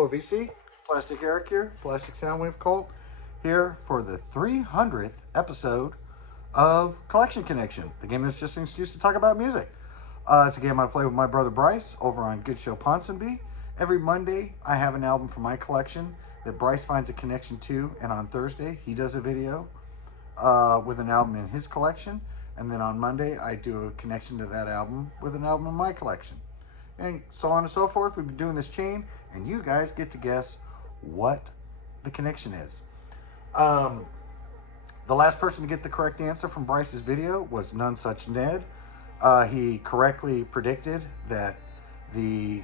Hello VC, Plastic Eric here, Plastic Soundwave Cult, here for the 300th episode of Collection Connection, the game that's just an excuse to talk about music. It's a game I play with my brother Bryce over on Good Show Ponsonby. Every Monday I have an album from my collection that Bryce finds a connection to, and on Thursday he does a video with an album in his collection, and then on Monday I do a connection to that album with an album in my collection. And so on and so forth. We've been doing this chain, and you guys get to guess what the connection is. The last person to get the correct answer from Bryce's video was Nonsuch Ned. He correctly predicted that the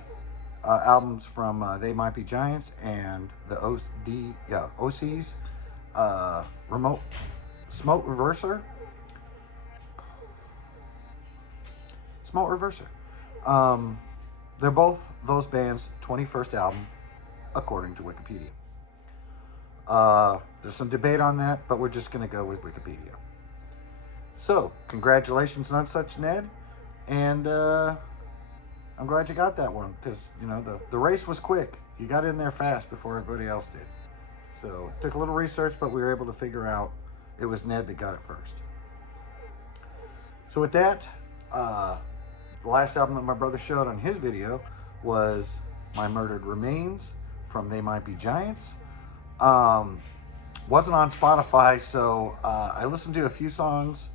albums from They Might Be Giants and the OC's Remote Smoke Reverser. They're both those bands' 21st album, according to Wikipedia. There's some debate on that, but we're just going to go with Wikipedia. So, congratulations, Nonsuch Ned, and I'm glad you got that one, because, you know, the race was quick. You got in there fast before everybody else did. So, it took a little research, but we were able to figure out it was Ned that got it first. So with that, the last album that my brother showed on his video was My Murdered Remains from They Might Be Giants. Wasn't on Spotify, so I listened to a few songs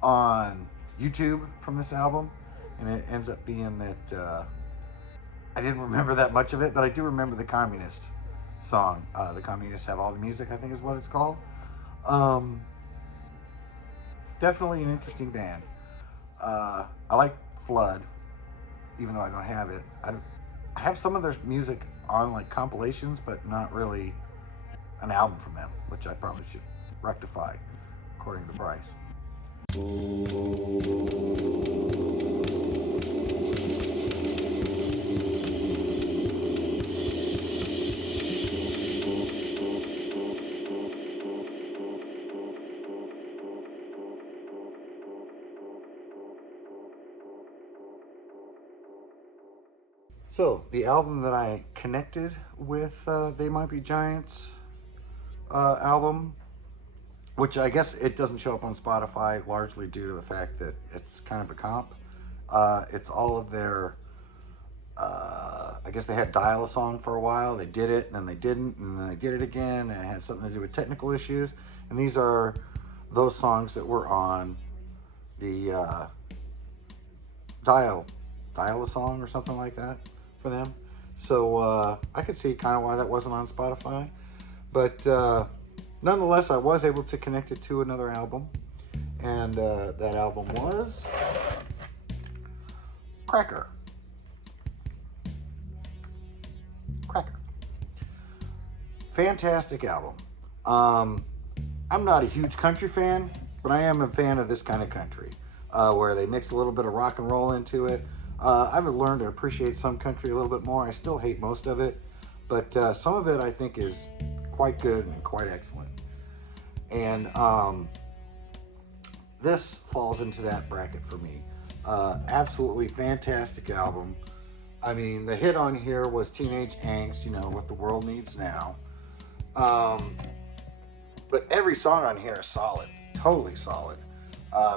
on YouTube from this album, and it ends up being that I didn't remember that much of it, but I do remember the Communist song. The Communists Have All the Music, I think is what it's called. Definitely an interesting band. I like Flood, even though I don't have it. I have some of their music on like compilations, but not really an album from them, which I probably should rectify, according to Bryce. So, the album that I connected with They Might Be Giants album, which I guess it doesn't show up on Spotify, largely due to the fact that it's kind of a comp. It's all of their, I guess they had Dial-A-Song for a while, they did it, and then they didn't, and then they did it again, and it had something to do with technical issues. And these are those songs that were on the Dial-A-Song or something like that for them. So I could see kind of why that wasn't on Spotify, but nonetheless I was able to connect it to another album, and that album was Cracker. Fantastic album. I'm not a huge country fan, but I am a fan of this kind of country, where they mix a little bit of rock and roll into it. I've learned to appreciate some country a little bit more. I still hate most of it, but some of it I think is quite good and quite excellent. And this falls into that bracket for me. Absolutely fantastic album. I mean, the hit on here was Teenage Angst, you know, What the World Needs Now. But every song on here is solid, totally solid.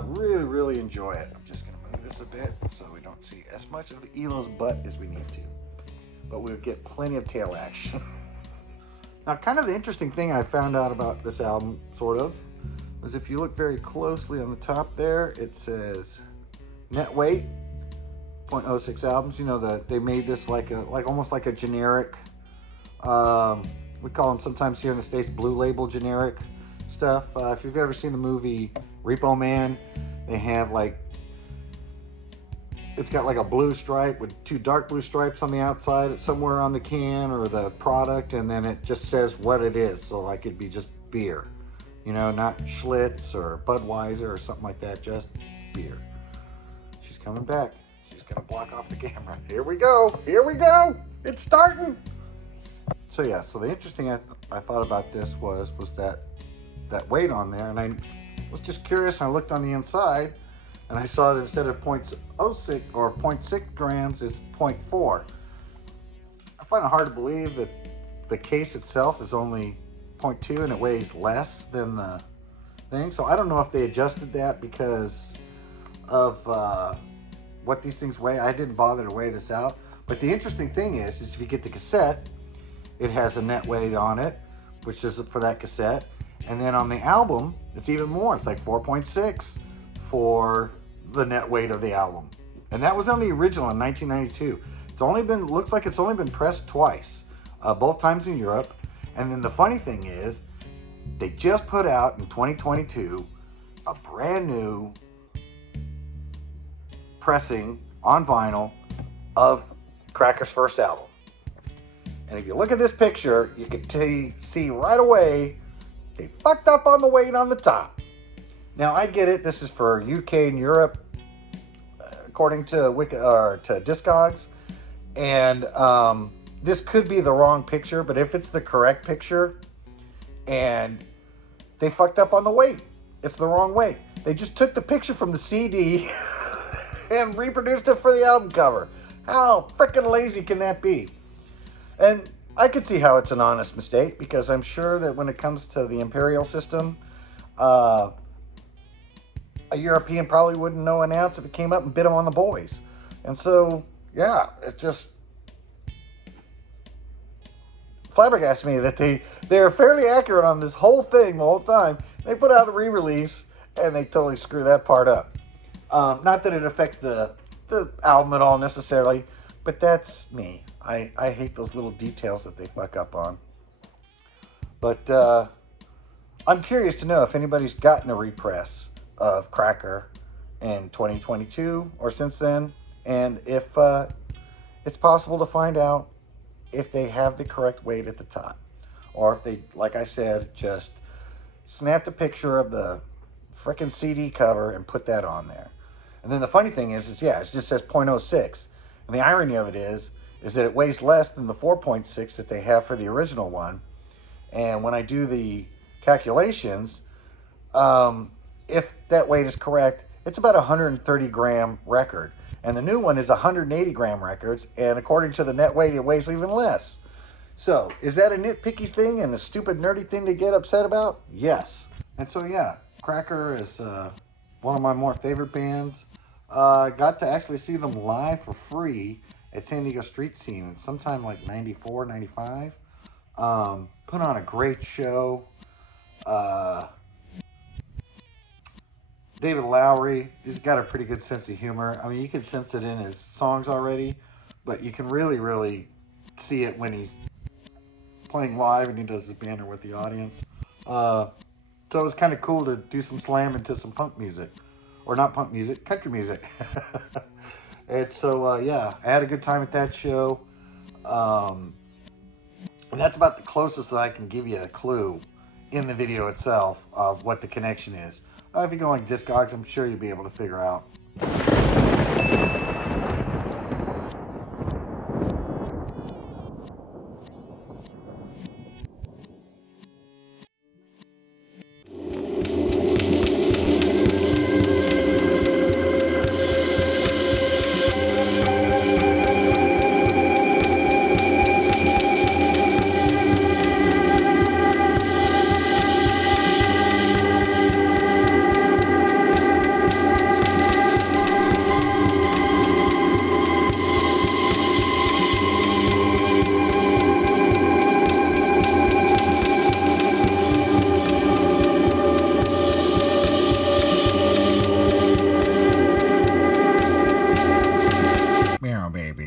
Really, really enjoy it. I'm just going to move this a bit so we don't see as much of Elo's butt as we need to. But we'll get plenty of tail action. Now, kind of the interesting thing I found out about this album, sort of, was if you look very closely on the top there, it says net weight, 0.06 albums. You know, that they made this like almost like a generic, we call them sometimes here in the States blue label generic stuff. If you've ever seen the movie Repo Man, they have like, it's got like a blue stripe with two dark blue stripes on the outside somewhere on the can or the product, and then it just says what it is. So like it'd be just beer, you know, not Schlitz or Budweiser or something like that, just beer. She's coming back. She's gonna block off the camera. Here we go. Here we go. It's starting. So yeah, so the interesting I thought about this was that weight on there, and I was just curious. I looked on the inside, and I saw that instead of 0.06 or 0.6 grams, it's 0.4. I find it hard to believe that the case itself is only 0.2 and it weighs less than the thing. So I don't know if they adjusted that because of what these things weigh. I didn't bother to weigh this out. But the interesting thing is if you get the cassette, it has a net weight on it, which is for that cassette. And then on the album, it's even more. It's like 4.6 for the net weight of the album. And that was on the original in 1992. Looks like it's only been pressed twice, both times in Europe. And then the funny thing is, they just put out in 2022 a brand new pressing on vinyl of Cracker's first album. And if you look at this picture, you can see right away they fucked up on the weight on the top. Now I get it. This is for UK and Europe, according to to Discogs, and this could be the wrong picture. But if it's the correct picture, and they fucked up on the weight, it's the wrong weight. They just took the picture from the CD and reproduced it for the album cover. How freaking lazy can that be? And I could see how it's an honest mistake, because I'm sure that when it comes to the imperial system, a European probably wouldn't know an ounce if it came up and bit them on the boys. And so, yeah, it's just flabbergasted me that they're fairly accurate on this whole thing the whole time. They put out a re-release and they totally screw that part up. Not that it affects the album at all necessarily, but that's me. I hate those little details that they fuck up on. But I'm curious to know if anybody's gotten a repress of Cracker in 2022 or since then, and if it's possible to find out if they have the correct weight at the top, or if they, like I said, just snapped a picture of the frickin' CD cover and put that on there. And then the funny thing is it just says 0.06. And the irony of it is that it weighs less than the 4.6 that they have for the original one. And when I do the calculations, if that weight is correct, it's about a 130 gram record. And the new one is 180 gram records. And according to the net weight, it weighs even less. So is that a nitpicky thing and a stupid nerdy thing to get upset about? Yes. And so, yeah, Cracker is one of my more favorite bands. Got to actually see them live for free at San Diego Street Scene sometime like 94, 95. Put on a great show. David Lowery, he's got a pretty good sense of humor. I mean, you can sense it in his songs already, but you can really, really see it when he's playing live and he does his banter with the audience. So it was kind of cool to do some slamming to some punk music. Or not punk music, country music. And so, yeah, I had a good time at that show. And that's about the closest that I can give you a clue in the video itself of what the connection is. If you go on Discogs, I'm sure you'll be able to figure out. Meow, baby.